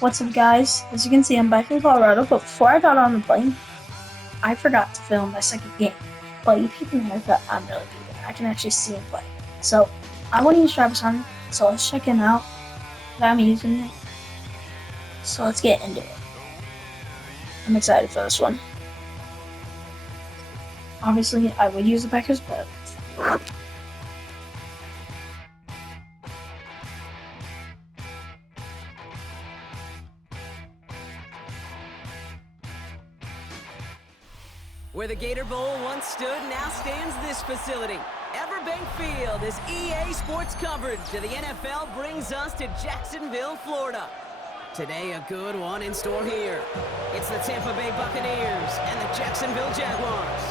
What's up, guys? As you can see, I'm back in Colorado, but before I got on the plane, I forgot to film my second game. But you peep in the haircut, I'm really peeping. I can actually see him play. So, I want to use Travis Hunter, so let's check him out. I'm using it. So let's get into it. I'm excited for this one. Obviously, I would use the Packers, but Where the Gator Bowl once stood, now stands this facility. Everbank Field, as EA Sports coverage of the NFL brings us to Jacksonville, Florida. Today, a good one in store here. It's the Tampa Bay Buccaneers and the Jacksonville Jaguars.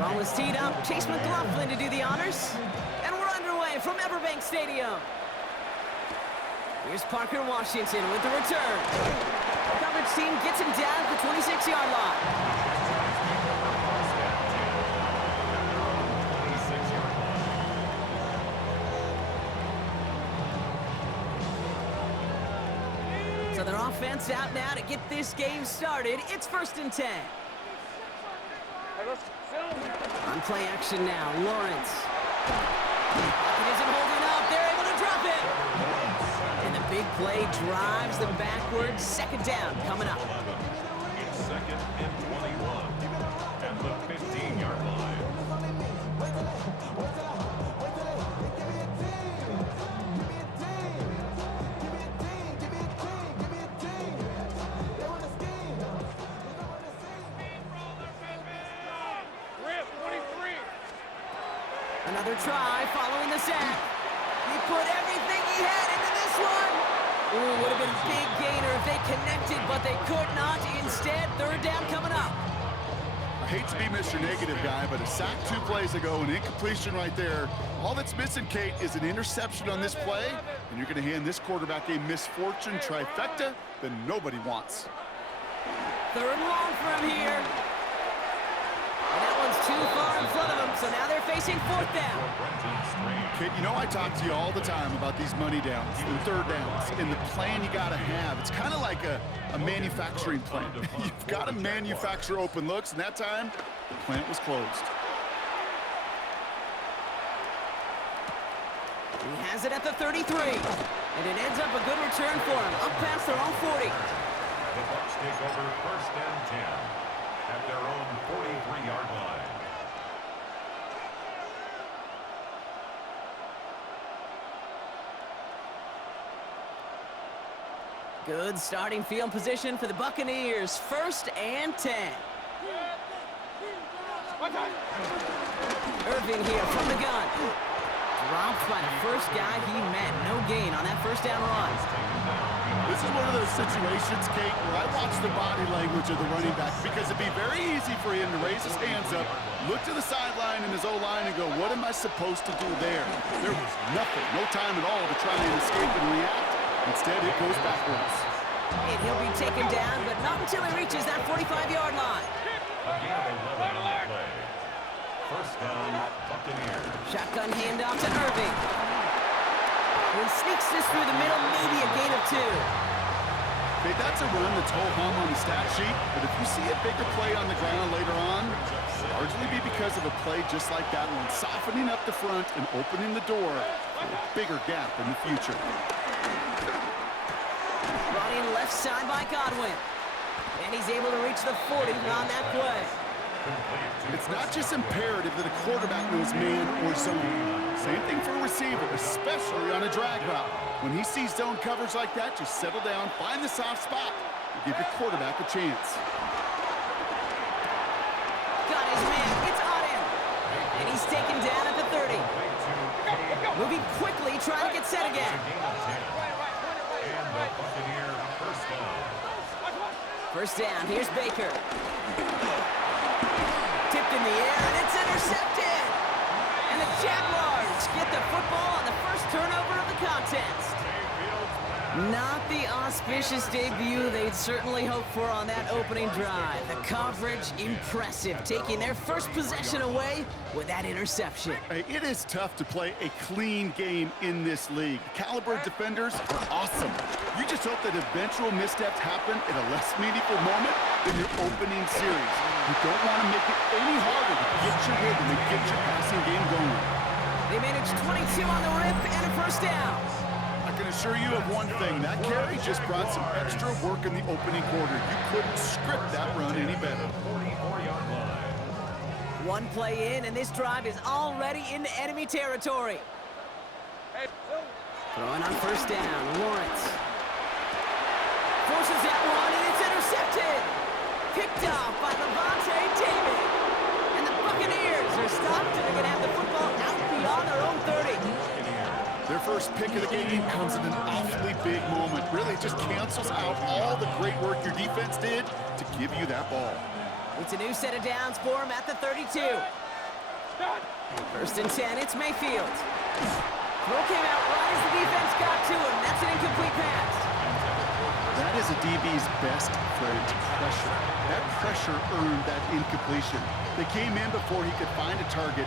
Ball is teed up. Chase McLaughlin to do the honors. And we're underway from Everbank Stadium. Here's Parker Washington with the return. Coverage team gets him down at the 26-yard line. So their offense out now to get this game started. It's 1st and 10. On play action now, Lawrence. It isn't holding up. They're able to drop it. And the big play drives them backwards. 2nd down coming up. It's 2nd and 21 at the 15-yard line. Another try following the sack. He put everything he had into this one. Ooh, would have been a big gainer if they connected, but they could not. Instead, 3rd down coming up. I hate to be Mr. Negative guy, but a sack 2 plays ago, an incompletion right there. All that's missing, Kate, is an interception on this play, and you're going to hand this quarterback a misfortune trifecta that nobody wants. 3rd and long for him here. And that one's too far in front of them, so now they're facing 4th down. Kate, you know I talk to you all the time about these money downs and 3rd downs and the plan you got to have. It's kind of like a manufacturing plant. You've got to manufacture open looks, and that time, the plant was closed. He has it at the 33, and it ends up a good return for him, up past their own 40. The Bucs take over 1st and 10 at their own 43-yard line. Good starting field position for the Buccaneers. 1st and 10. Irving here from the gun. Dropped by the first guy he met. No gain on that 1st down run. This is one of those situations, Kate, where I watch the body language of the running back because it'd be very easy for him to raise his hands up, look to the sideline in his O-line and go, what am I supposed to do there? There was nothing, no time at all to try and escape and react. Instead, it goes backwards. And he'll be taken down, but not until he reaches that 45-yard line. Again, 11 on the play. 1st down, Buccaneers. Shotgun handoff to Irving. He sneaks this through the middle, maybe a gain of 2. Okay, that's a run that's ho-hum on the stat sheet, but if you see a bigger play on the ground later on, it'll largely be because of a play just like that one, softening up the front and opening the door for a bigger gap in the future. Brought in left side by Godwin. And he's able to reach the 40 on that play. It's not just imperative that a quarterback knows man or zone. Same thing for a receiver, especially on a drag route. When he sees zone coverage like that, just settle down, find the soft spot, and give your quarterback a chance. Got his man. It's Auden. And he's taken down at the 30. Moving quickly, trying to get set again. And the Buccaneer 1st down. 1st down, here's Baker. Tipped in the air, and it's intercepted. And the Jaguars get the football on the first turnover of the contest. Mayfield's back. Not the auspicious debut they'd certainly hoped for on that opening drive. The coverage, impressive, taking their first possession away with that interception. It is tough to play a clean game in this league. The caliber of defenders are awesome. You just hope that eventual missteps happen at a less meaningful moment than your opening series. You don't want to make it any harder to get your rhythm and get your passing game going. They managed 22 on the rip and a first down. I can assure you of one thing, that carry just brought some extra work in the opening quarter. You couldn't script that run any better. 44-yard line. One play in, and this drive is already into enemy territory. Throwing on first down, Lawrence. Forces that one, and it's intercepted. Picked off by Levante David. And the Buccaneers are stopped, and they're going to have the football out beyond their own 30. Their first pick of the game comes in an awfully big moment. Really just cancels out all the great work your defense did to give you that ball. It's a new set of downs for him at the 32. First and 10, it's Mayfield. Throw came out right as the defense got to him. That's an incomplete pass. That is a DB's best friend, pressure. That pressure earned that incompletion. They came in before he could find a target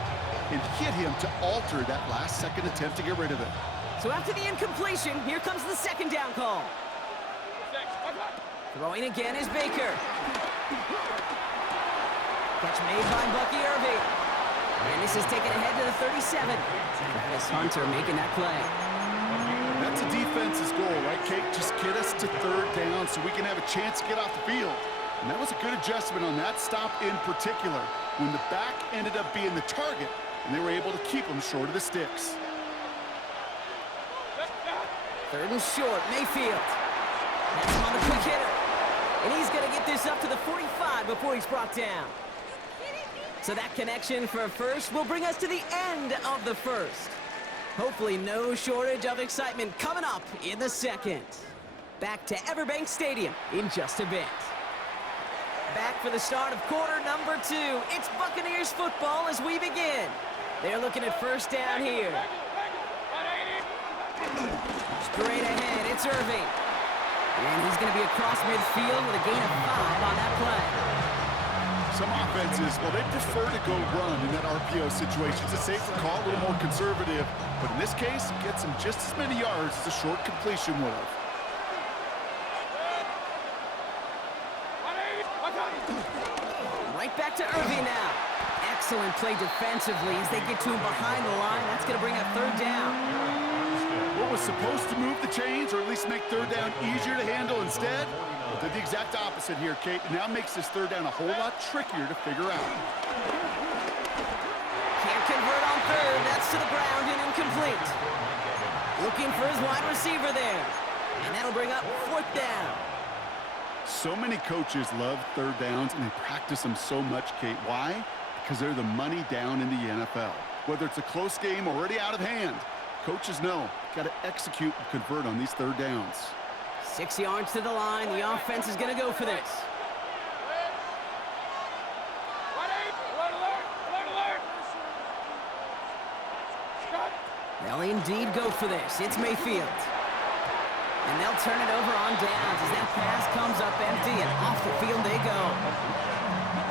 and hit him to alter that last-second attempt to get rid of it. So after the incompletion, here comes the second down call. Throwing again is Baker. Catch made by Bucky Irving. And this is taken ahead to the 37. Travis Hunter making that play. That's a defense's goal, right, Kate? Just get us to third down so we can have a chance to get off the field. And that was a good adjustment on that stop in particular, when the back ended up being the target, and they were able to keep him short of the sticks. Third and short, Mayfield. That's him on the quick hitter. And he's going to get this up to the 45 before he's brought down. So that connection for a first will bring us to the end of the first. Hopefully no shortage of excitement coming up in the second. Back to Everbank Stadium in just a bit. Back for the start of quarter number 2. It's Buccaneers football as we begin. They're looking at first down here. Straight ahead, it's Irving. And he's going to be across midfield with a gain of 5 on that play. Some offenses, well, they prefer to go run in that RPO situation. It's a safer call, a little more conservative. But in this case, it gets him just as many yards as a short completion would have. Right back to Irving now. Excellent play defensively as they get to him behind the line. That's going to bring up third down. What was supposed to move the chains, or at least make third down easier to handle instead, well, did the exact opposite here, Kate. It now makes this third down a whole lot trickier to figure out. Can't convert on third. That's to the ground and incomplete. Looking for his wide receiver there. And that'll bring up fourth down. So many coaches love third downs, and they practice them so much, Kate. Why? Because they're the money down in the NFL. Whether it's a close game already out of hand, coaches know, got to execute and convert on these third downs. 6 yards to the line. The offense is going to go for this. They'll indeed go for this. It's Mayfield. And they'll turn it over on downs as that pass comes up empty, and off the field they go.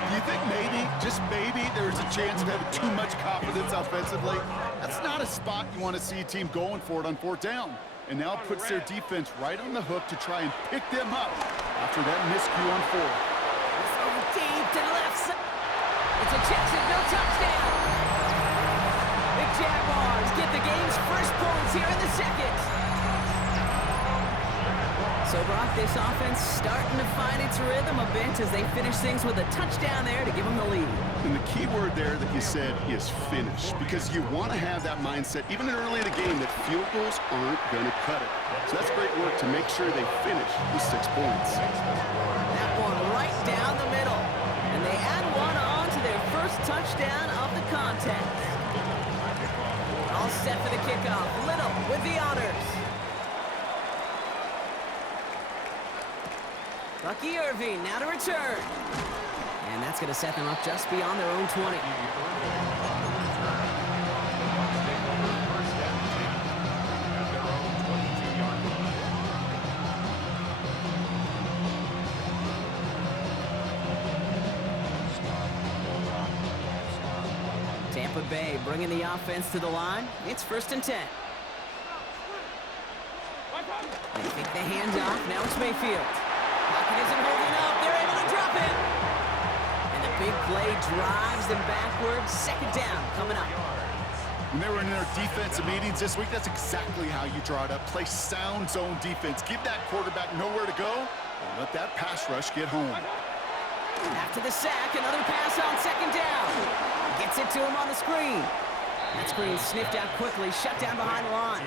Do you think maybe, just maybe, there's a chance of having too much confidence offensively? That's not a spot you want to see a team going for it on fourth down. And now it puts their defense right on the hook to try and pick them up after that miscue on fourth. Deep to the left side. It's a Jacksonville touchdown. The Jaguars get the game's first points here in the second. So, Brock, this offense starting to find its rhythm a bit as they finish things with a touchdown there to give them the lead. And the key word there that you said is finish, because you want to have that mindset, even early in the game, that field goals aren't going to cut it. So that's great work to make sure they finish with 6 points. That one right down the middle. And they add one on to their first touchdown of the contest. All set for the kickoff. Little with the honors. Bucky Irving now to return. And that's going to set them up just beyond their own 20. Tampa Bay bringing the offense to the line. It's 1st and 10. They take the handoff. Now it's Mayfield. Pocket isn't holding up. They're able to drop it. And the big play drives them backwards. 2nd down coming up. When they were in their defensive meetings this week, that's exactly how you draw it up. Play sound zone defense. Give that quarterback nowhere to go and let that pass rush get home. After the sack, another pass on 2nd down. Gets it to him on the screen. That screen sniffed out quickly, shut down behind the line.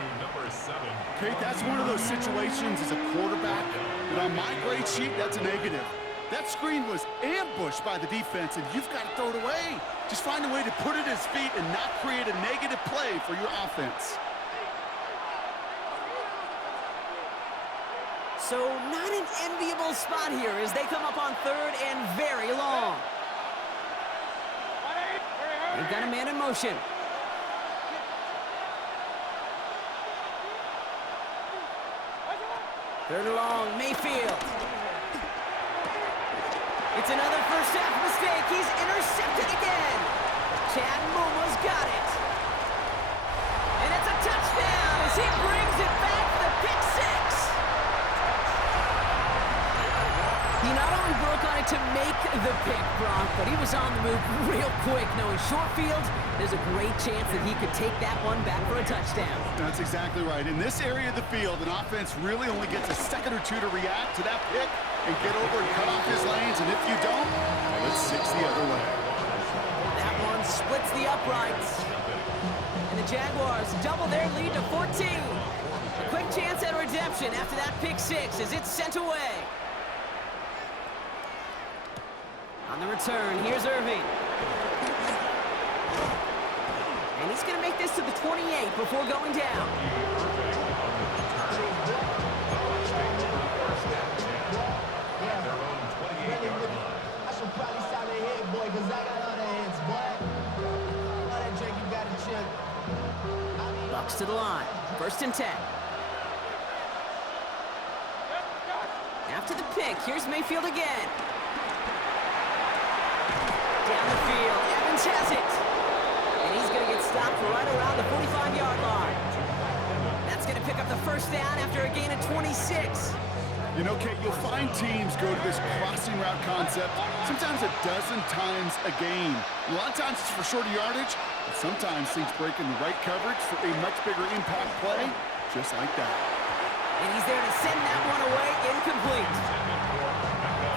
Kate, that's one of those situations as a quarterback that on my grade sheet, that's a negative. That screen was ambushed by the defense, and you've got to throw it away. Just find a way to put it at his feet and not create a negative play for your offense. So not an enviable spot here as they come up on 3rd and very long. They've got a man in motion. Third and long, Mayfield. It's another first half mistake. He's intercepted again. Chad Muma's got it. And it's a touchdown as he brings it back for the pick 6. He not only broke on it to make the pick, Brock, but he was on the move real quick. Knowing short field, there's a great chance that he could take that one back for a touchdown. That's exactly right. In this area of the field, an offense really only gets a second or two to react to that pick and get over and cut off his lanes. And if you don't, well, it's 6 the other way. That one splits the uprights. And the Jaguars double their lead to 14. A quick chance at redemption after that pick 6 as it's sent away. On the return, here's Irving. And he's going to make this to the 28 before going down. I should probably stop their head, boy, because I got other heads, boy. All that drink, you got to chill. Bucks to the line. 1st and 10. After the pick, here's Mayfield again. Down the field, Evans has it. And he's going to get stopped right around the 45-yard line. That's going to pick up the 1st down after a gain of 26. You know, Kate, you'll find teams go to this crossing route concept sometimes a dozen times a game. A lot of times it's for shorter yardage, but sometimes things break in the right coverage for a much bigger impact play, just like that. And he's there to send that one away incomplete.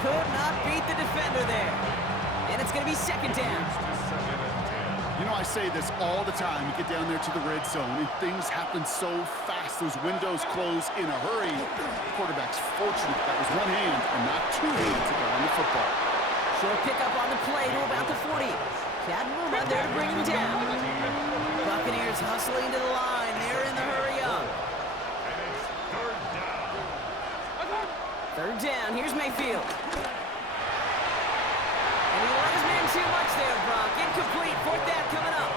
Could not beat the defender there. And it's going to be 2nd down. You know, I say this all the time. You get down there to the red zone, and things happen so fast. Those windows close in a hurry. The quarterback's fortunate that was one hand and not two hands to go on the football. Short pickup on the play to about the 40. Chad Muma there to bring him down. Buccaneers hustling to the line. They're in the hurry up. Third down. Here's Mayfield. And he let his man too much there, Brock. Incomplete. 4th down coming up.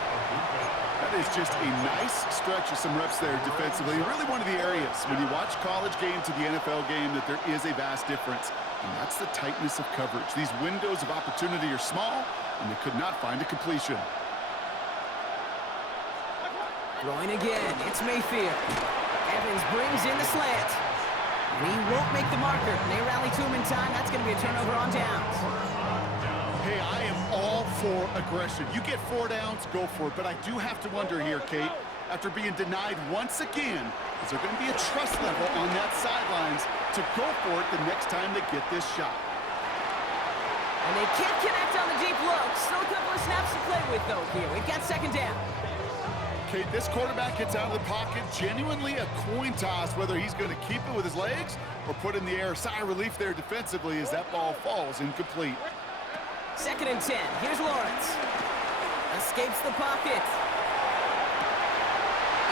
That is just a nice stretch of some reps there defensively. Really one of the areas when you watch college game to the NFL game that there is a vast difference. And that's the tightness of coverage. These windows of opportunity are small, and they could not find a completion. Throwing again. It's Mayfield. Evans brings in the slant. And he won't make the marker. They rally to him in time. That's going to be a turnover on downs. Hey, I am all for aggression. You get 4 downs, go for it. But I do have to wonder here, Kate, after being denied once again, is there going to be a trust level on that sidelines to go for it the next time they get this shot? And they can't connect on the deep look. Still a couple of snaps to play with, though, here. We've got 2nd down. Kate, this quarterback gets out of the pocket, genuinely a coin toss whether he's going to keep it with his legs or put in the air. Sigh of relief there defensively as that ball falls incomplete. 2nd and 10. Here's Lawrence. Escapes the pocket.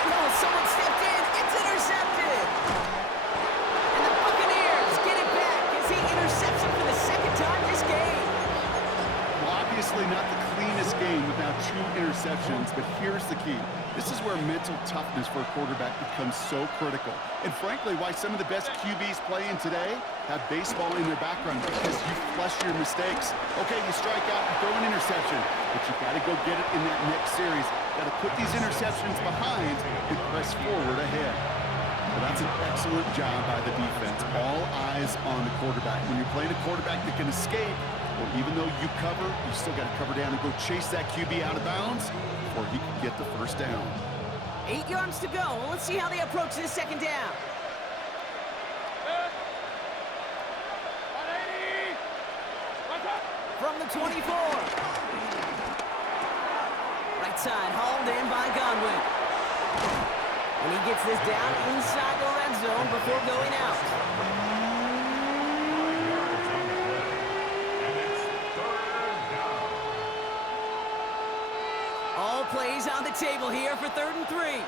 And someone stepped in. It's intercepted. And the Buccaneers get it back as he intercepts it for the 2nd time this game. Well, obviously not the cleanest this game with now 2 interceptions, but here's the key. This is where mental toughness for a quarterback becomes so critical. And frankly, why some of the best QBs playing today have baseball in their background, because you flush your mistakes. Okay, you strike out and throw an interception, but you got to go get it in that next series. Got to put these interceptions behind and press forward ahead. Well, that's an excellent job by the defense. All eyes on the quarterback. When you're playing a quarterback that can escape, well, even though you cover, you still got to cover down and go chase that QB out of bounds before he can get the first down. 8 yards to go. Let's see how they approach this second down. From the 24. Right side, hauled in by Godwin. And he gets this down inside the red zone before going out. All plays on the table here for 3rd and 3.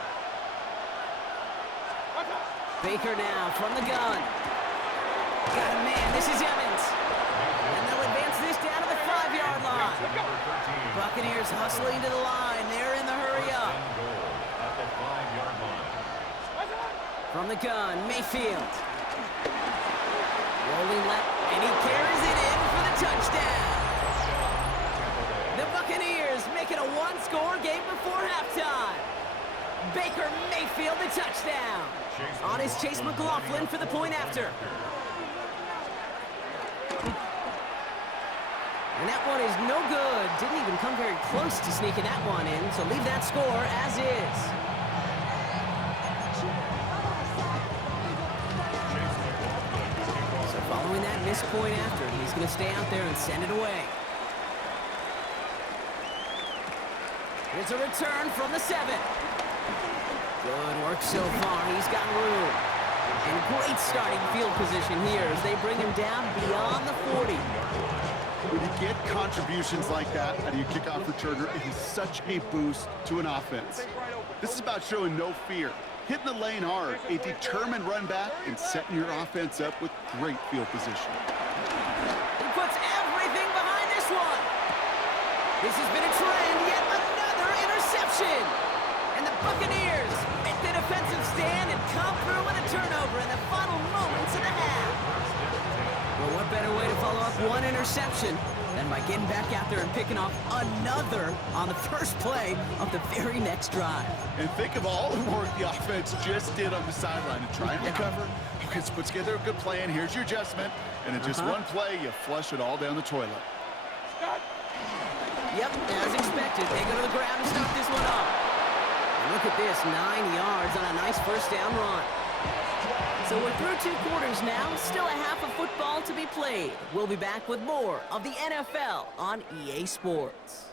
Baker now from the gun. Got a man, this is Evans. And they'll advance this down to the 5-yard line. Buccaneers hustling to the line. They're in the hurry up. From the gun, Mayfield. Rolling left, and he carries it in for the touchdown. The Buccaneers make it a 1-score game before halftime. Baker Mayfield the touchdown. On is Chase McLaughlin for the point after. And that one is no good. Didn't even come very close to sneaking that one in, so leave that score as is. So following that missed point after, he's going to stay out there and send it away. Here's a return from the 7. Good work so far. He's got room. And great starting field position here as they bring him down beyond the 40. When you get contributions like that out of your kickoff returner, it is such a boost to an offense. This is about showing no fear, hitting the lane hard, a determined run back, and setting your offense up with great field position. He puts everything behind this one. This has been a trend, yet another interception. And the Buccaneers make the defensive stand and come through with a turnover in the final moments of the half. Well, what better way to follow up one interception than by getting back out there and picking off another on the first play of the very next drive. And think of all the work the offense just did on the sideline to try and recover. Okay, let's put together a good plan. Here's your adjustment. And in just one play, you flush it all down the toilet. Yep, as expected, they go to the ground and start this one off. And look at this, 9 yards on a nice first down run. So we're through 2 quarters now, still a half of football to be played. We'll be back with more of the NFL on EA Sports.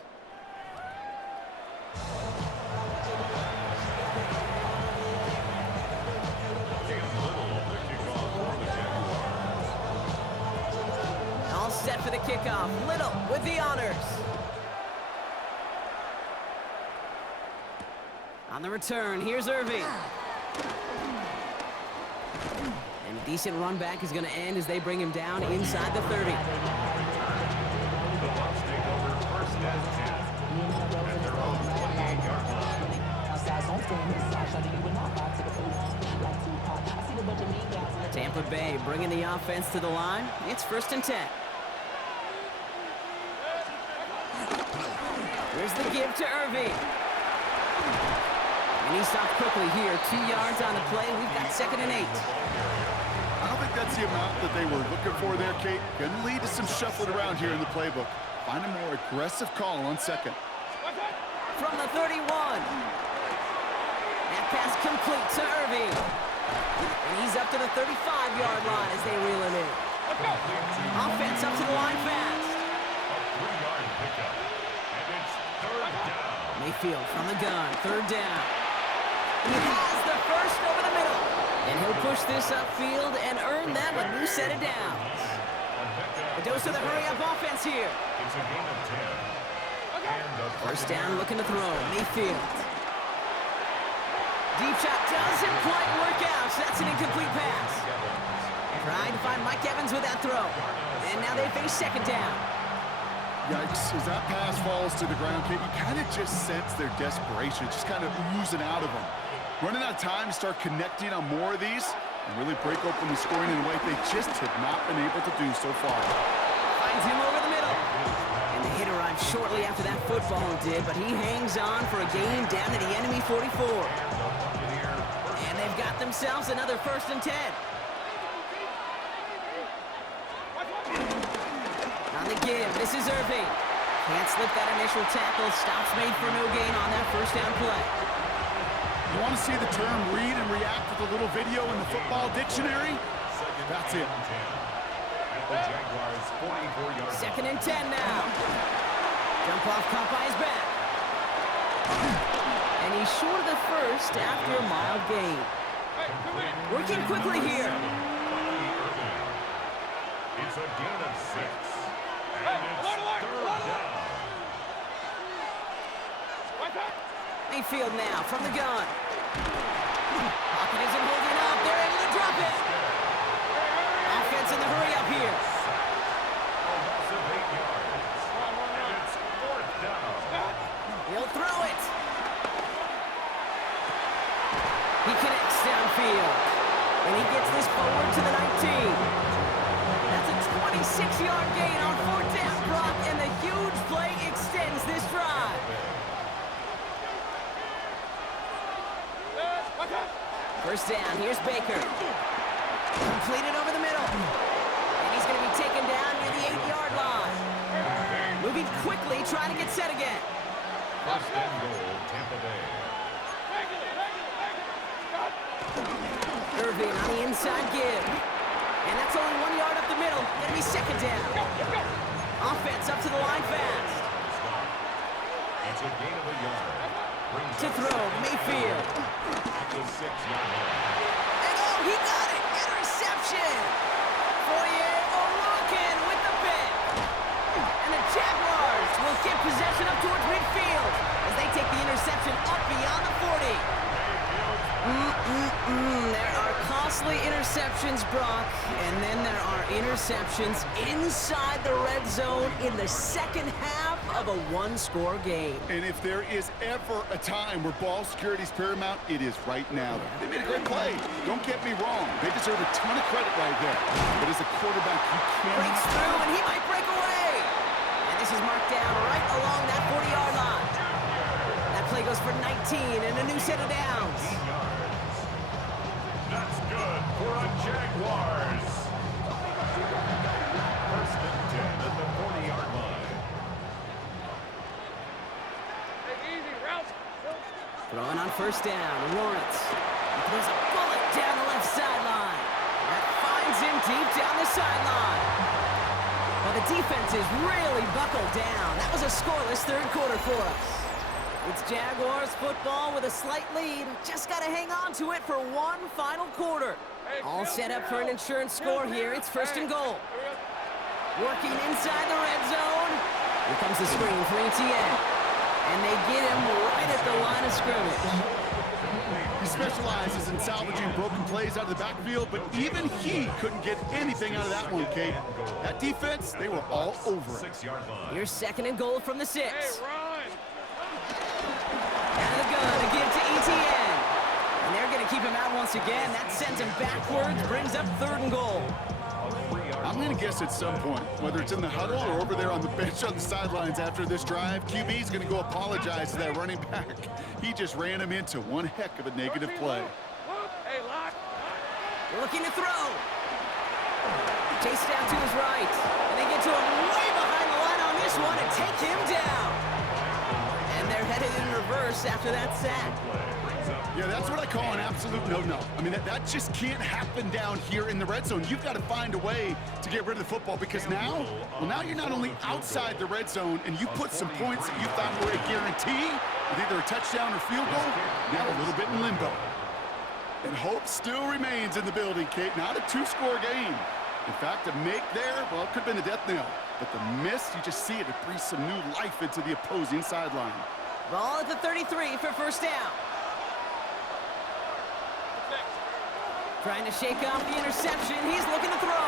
All set for the kickoff. Little with the honors. On the return, here's Irving. And a decent run back is going to end as they bring him down inside the 30. Tampa Bay bringing the offense to the line. It's 1st and 10. Here's the give to Irving. And he stopped quickly here. 2 yards on the play. We've got 2nd and 8. I don't think that's the amount that they were looking for there, Kate. Going to lead to some shuffling around here in the playbook. Find a more aggressive call on 2nd. From the 31. That pass complete to Irving. And he's up to the 35-yard line as they reel him in. Offense up to the line fast. A 3-yard pickup. And it's 3rd down. Mayfield from the gun, 3rd down. He has the first over the middle. And he'll push this upfield and earn them a new set of downs. A dose of the hurry-up offense here. It's a gain of 10. And a First down, looking to throw. Mayfield. Deep shot doesn't quite work out. So that's an incomplete pass. Trying to find Mike Evans with that throw. And now they face 2nd down. Yikes, as that pass falls to the ground, Kate, you kind of just sense their desperation, just kind of oozing out of them. Running out of time to start connecting on more of these and really break open the scoring in a way they just have not been able to do so far. Finds him over the middle. And the hit arrived shortly after that football did, but he hangs on for a gain down to the enemy 44. And they've got themselves another 1st and 10. On the give, this is Irving. Can't slip that initial tackle. Stops made for no gain on that 1st down play. You want to see the term read and react with a little video in the football dictionary? That's it. 2nd and 10 now. Jump off caught by his back. And he's short of the 1st after a mild gain. Working quickly here. It's a gain of 6. And it's 3rd down. Mayfield now from the gun. Pocket isn't holding up. They're able to drop it. Offense in the hurry up here. A loss of 8 yards. And it's 4th down. He'll throw it. He connects downfield. And he gets this forward to the 19. That's a 26-yard gain on 4th down, Brock, and the huge play extends this drive. First down, here's Baker. Completed over the middle. And he's going to be taken down near the 8-yard line. Moving quickly, trying to get set again. 1st and goal, Tampa Bay. Irving on the inside give. And that's only 1 yard up the middle. Going to be 2nd down. Offense up to the line fast. It's a gain of a yard. To throw, Mayfield. The 6-yard line. And oh, he got it! Interception! Foye Oluokun with the pick. And the Jaguars will get possession up towards midfield as they take the interception up beyond the 40. There are costly interceptions, Brock, and then there are interceptions inside the red zone in the 2nd half of a 1-score game. And if there is ever a time where ball security is paramount, it is right now. They made a great play. Don't get me wrong. They deserve a ton of credit right there. But as a quarterback, you can't... Breaks through, and he might break away. And this is marked down right along that 40-yard line. That play goes for 19 and a new set of downs. That's good for a Jaguars. 1st and 10 at the 40-yard line. Throwing on 1st down, Lawrence. He throws a bullet down the left sideline. That finds him deep down the sideline. Well, the defense is really buckled down. That was a scoreless 3rd quarter for us. It's Jaguars football with a slight lead. Just got to hang on to it for one final quarter. All set up for an insurance score here. It's 1st and goal. Working inside the red zone. Here comes the screen for ETN. And they get him right at the line of scrimmage. He specializes in salvaging broken plays out of the backfield, but even he couldn't get anything out of that one, Kate. That defense, they were all over it. 6-yard line. Here's 2nd and goal from the 6. Out of the gun to give to ETN. And they're going to keep him out once again. That sends him backwards, brings up 3rd and goal. I'm going to guess at some point, whether it's in the huddle or over there on the bench on the sidelines after this drive, QB's going to go apologize to that running back. He just ran him into one heck of a negative play. Looking to throw. Chased out to his right. And they get to him way behind the line on this one and take him down. And they're headed in reverse after that sack. Yeah, that's what I call an absolute no-no. I mean, that just can't happen down here in the red zone. You've got to find a way to get rid of the football because now you're not only outside the red zone and you put some points that you thought were a guarantee with either a touchdown or field goal, now a little bit in limbo. And hope still remains in the building, Kate. Not a 2-score game. In fact, a make there, well, it could have been the death knell. But the miss, you just see it breathe some new life into the opposing sideline. Ball at the 33 for 1st down. Trying to shake off the interception. He's looking to throw.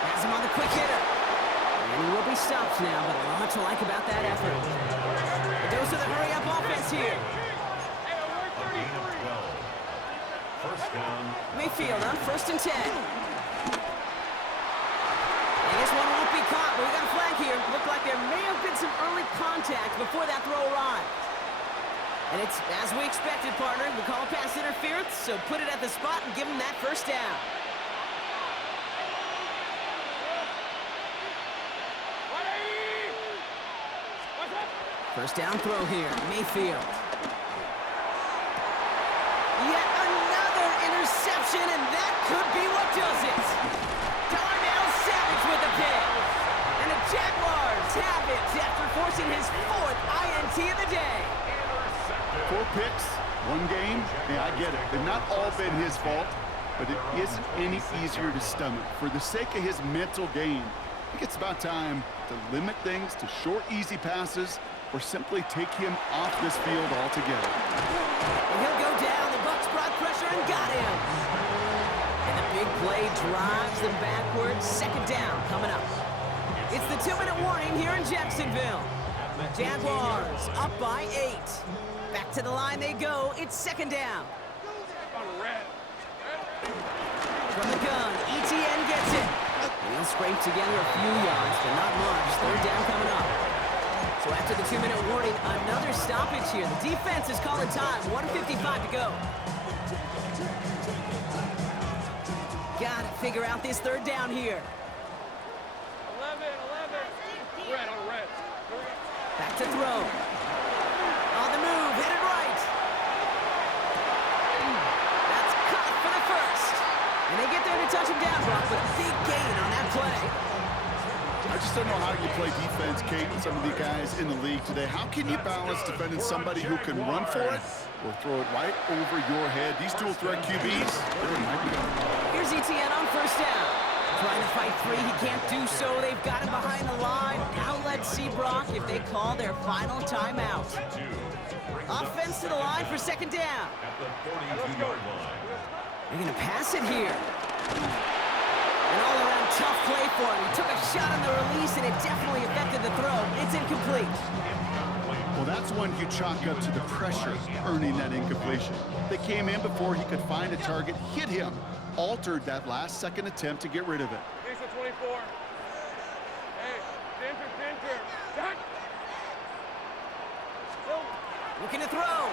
Has him on the quick hitter. And he will be stopped now, but a lot what you like about that effort. A dose of the hurry-up offense here. A gain of 12. First down. Mayfield on 1st and 10. And this one won't be caught, but we got a flag here. Looked like there may have been some early contact before that throw arrived. And it's as we expected, partner. We call pass interference, so put it at the spot and give him that first down. First down throw here, Mayfield. Yet another interception, and that could be what does it. Darnell Savage with the pick. And the Jaguars have it after forcing his 4th INT of the day. 4 picks, 1 game. Yeah, I get it. They've not all been his fault, but it isn't any easier to stomach. For the sake of his mental game, I think it's about time to limit things to short, easy passes or simply take him off this field altogether. And he'll go down. The Bucs brought pressure and got him. And the big play drives them backwards. 2nd down coming up. It's the 2-minute warning here in Jacksonville. Jaguars up by 8. Back to the line they go. It's 2nd down. From the gun, ETN gets it. He'll scrape together a few yards, but not much. 3rd down coming up. So after the 2-minute warning, another stoppage here. The defense is calling time. 1:55 to go. Got to figure out this 3rd down here. 11. Red on red. Back to throw. On the move, headed right. That's caught for the first. And they get there to touch him down, Brock, but a big gain on that play. I just don't know how you play defense, Kate, with some of the guys in the league today. How can you balance defending somebody who can run for it or throw it right over your head? These dual threat QBs, they're a nightmare. Here's ETN on 1st down. Trying to fight 3, he can't do so. They've got him behind the line. Now let's see, Brock, if they call their final timeout. Offense to the line for 2nd down. At the 42-yard line. They're going to pass it here. An all-around tough play for him. He took a shot on the release, and it definitely affected the throw. It's incomplete. Well, that's one you chalk up to the pressure earning that incompletion. They came in before he could find a target, hit him, altered that last-second attempt to get rid of it. Jason 24. Hey, center. Jack. Looking to throw.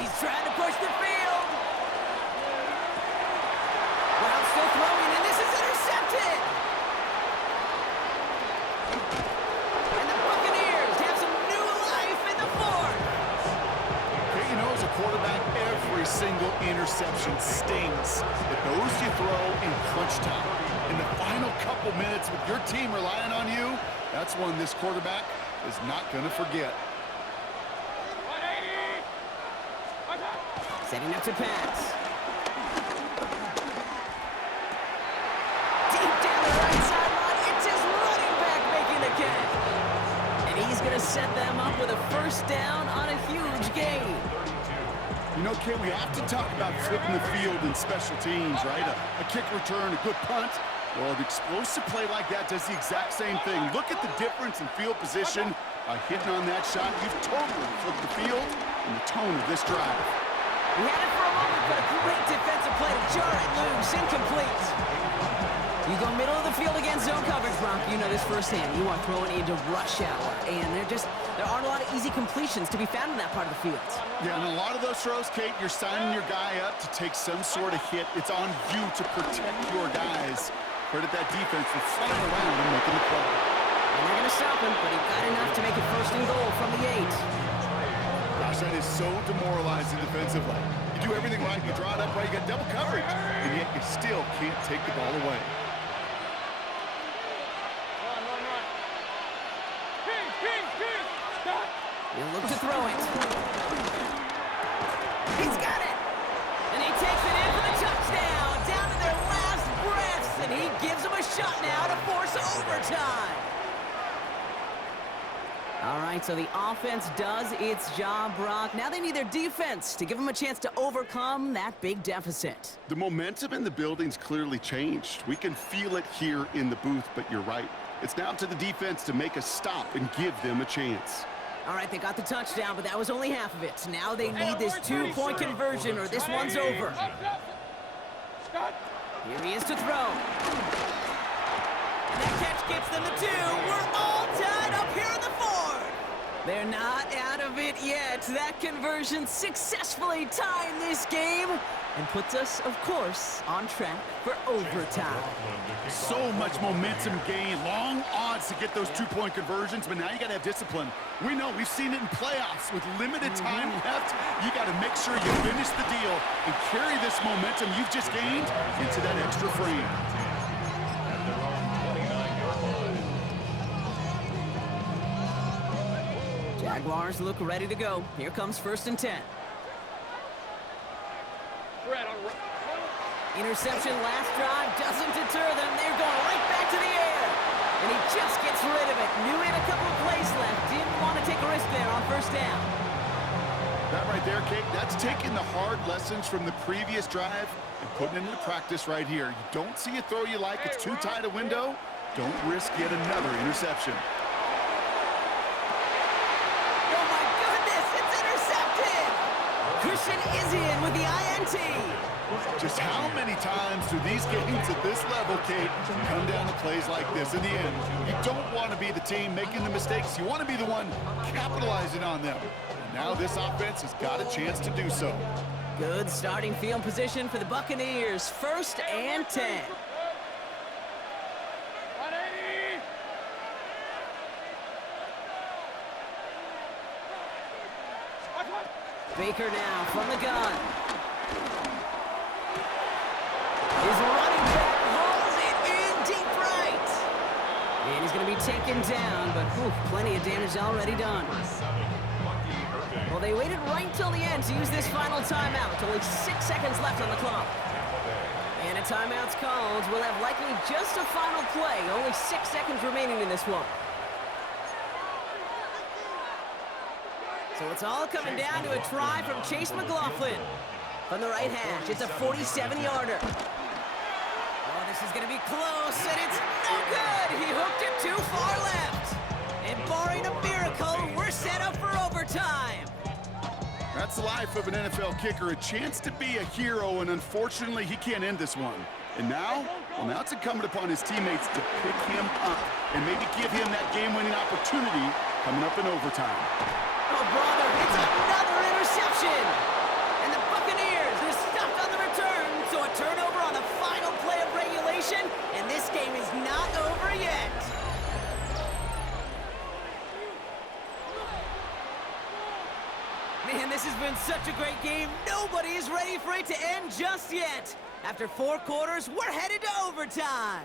He's trying to push the field. Brown still throwing, and this is intercepted. And the Buccaneers have some new life in the 4th. Okay, you know, as a quarterback, every single interception stings. But those you throw in crunch time. In the final couple minutes with your team relying on you, that's one this quarterback is not going to forget. Setting up to pass. Deep down the right sideline, it's his running back making the catch. And he's going to set them up with a 1st down on a huge gain. You know, Kate, we have to talk about flipping the field in special teams, right? A kick return, a good punt. Well, an explosive play like that does the exact same thing. Look at the difference in field position. By hitting on that shot, you've totally flipped the field and the tone of this drive. He had it for a moment, but a great defensive play to jar it loose. Incomplete. You go middle of the field against zone coverage, Brock. You know this firsthand. You are throwing into rush hour, and there aren't a lot of easy completions to be found in that part of the field. Yeah, and a lot of those throws, Kate, you're signing your guy up to take some sort of hit. It's on you to protect your guys. Credit that defense for flying around and making the play. And they're going to stop him, but he got enough to make it 1st and goal from the 8. Gosh, that is so demoralizing defensively. You do everything right, you draw it up right, you got double coverage, and yet you still can't take the ball away. Run. King. Stop. He'll look to throw it. He's got it. And he takes it in for the touchdown. Down to their last breaths, and he gives them a shot now to force overtime. All right, so the offense does its job, Brock. Now they need their defense to give them a chance to overcome that big deficit. The momentum in the building's clearly changed. We can feel it here in the booth, but you're right. It's now to the defense to make a stop and give them a chance. All right, they got the touchdown, but that was only half of it. Now they need this two-point conversion or this one's over. Here he is to throw. And that catch gets them the 2. We're all tied up here in the 4th. They're not out of it yet. That conversion successfully tying this game and puts us, of course, on track for overtime. So much momentum gain, long odds to get those two-point conversions, but now you got to have discipline. We know, we've seen it in playoffs with limited time left. You got to make sure you finish the deal and carry this momentum you've just gained into that extra frame. Jaguars look ready to go. Here comes 1st and 10. Interception last drive doesn't deter them. They're going right back to the air. And he just gets rid of it. Knew he had a couple of plays left. Didn't want to take a risk there on 1st down. That right there, Kate, that's taking the hard lessons from the previous drive and putting it into practice right here. You don't see a throw you like, it's too tight a window. Don't risk yet another interception. Oh my goodness, it's intercepted! Christian is in with the INT. Just how many times do these games at this level, Kate, come down to plays like this? In the end, you don't want to be the team making the mistakes. You want to be the one capitalizing on them. And now this offense has got a chance to do so. Good starting field position for the Buccaneers. 1st and 10. Baker now from the gun. His running back hauls it in deep right. And he's going to be taken down, but plenty of damage already done. Well, they waited right till the end to use this final timeout. Only 6 seconds left on the clock. And a timeout's called. We'll have likely just a final play. Only 6 seconds remaining in this one. So it's all coming down to a try from Chase McLaughlin. From the right hash, it's a 47-yarder. Oh, this is going to be close, and it's no good. He hooked it too far left. And barring a miracle, we're set up for overtime. That's the life of an NFL kicker, a chance to be a hero, and unfortunately, he can't end this one. And now, well, now it's incumbent upon his teammates to pick him up and maybe give him that game-winning opportunity coming up in overtime. Oh, brother, it's another interception. And the Buccaneers are stopped on the return, so a turnover on the final play of regulation, and this game is not over yet. Man, this has been such a great game. Nobody is ready for it to end just yet. After 4 quarters, we're headed to overtime.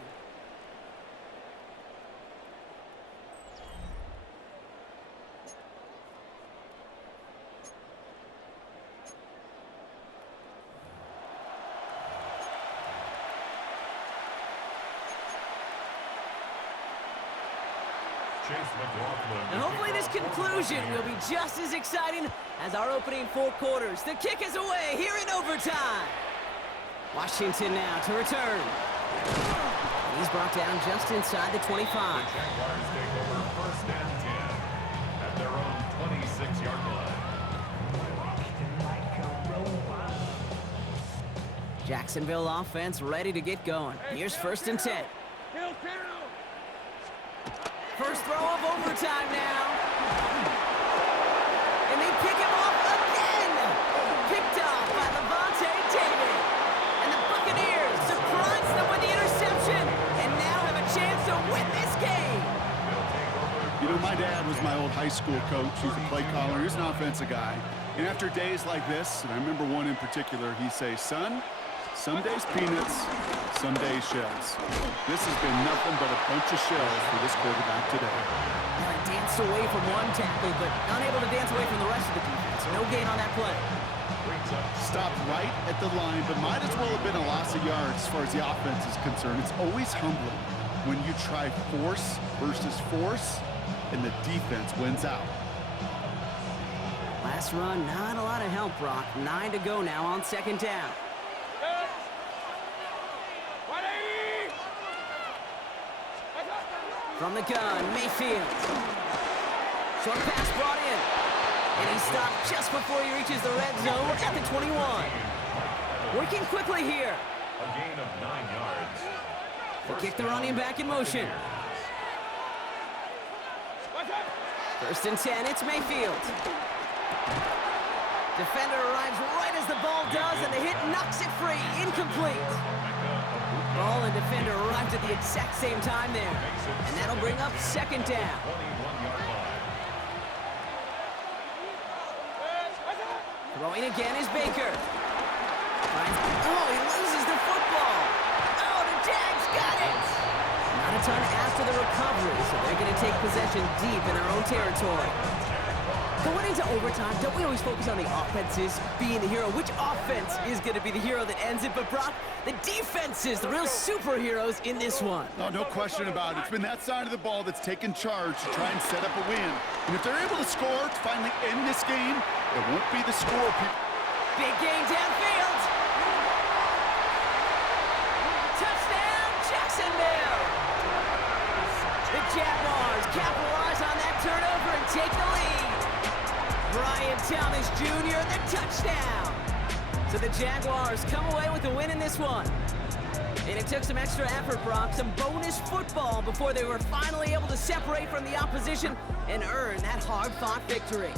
And hopefully this conclusion will be just as exciting as our opening 4 quarters. The kick is away here in overtime. Washington now to return. He's brought down just inside the 25. Jaguars take over 1st and 10 at their own 26-yard line. Jacksonville offense ready to get going. Here's 1st and 10. First throw of overtime now. And they pick him off again. Picked off by Levante David. And the Buccaneers surprise them with the interception and now have a chance to win this game. You know, my dad was my old high school coach. He's a play caller. He's an offensive guy. And after days like this, and I remember one in particular, he'd say, son, some days peanuts, some days shells. This has been nothing but a bunch of shells for this quarterback today. Well, he danced away from one tackle, but unable to dance away from the rest of the defense. No gain on that play. Stopped right at the line, but might as well have been a loss of yards as far as the offense is concerned. It's always humbling when you try force versus force, and the defense wins out. Last run, not a lot of help, Brock. 9 to go now on 2nd down. From the gun, Mayfield. Short pass brought in. And he stopped just before he reaches the red zone at the 21. Working quickly here. A gain of 9 yards. They kick the running back in motion. First and 10, it's Mayfield. Defender arrives right as the ball does, and the hit knocks it free. Incomplete. Ball and defender arrived at the exact same time there. And that'll bring up second down. 21-yard line. Throwing again is Baker. Oh, he loses the football. Oh, the Jags got it. Not a ton after the recovery, so they're going to take possession deep in their own territory. Going into overtime, don't we always focus on the offenses being the hero? Which offense is going to be the hero that ends it? But Brock, the defenses, the real superheroes in this one. Oh, no question about it. It's been that side of the ball that's taken charge to try and set up a win. And if they're able to score to finally end this game, it won't be the score. Big game downfield. Touchdown, Jacksonville. The Jaguars capitalize on that turnover and take the lead. Brian Thomas Jr., the touchdown. So the Jaguars come away with the win in this one. And it took some extra effort, Brock, some bonus football before they were finally able to separate from the opposition and earn that hard-fought victory.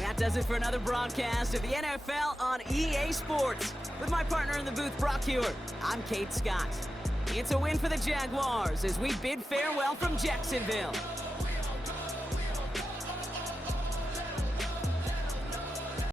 That does it for another broadcast of the NFL on EA Sports. With my partner in the booth, Brock Hewitt, I'm Kate Scott. It's a win for the Jaguars as we bid farewell from Jacksonville.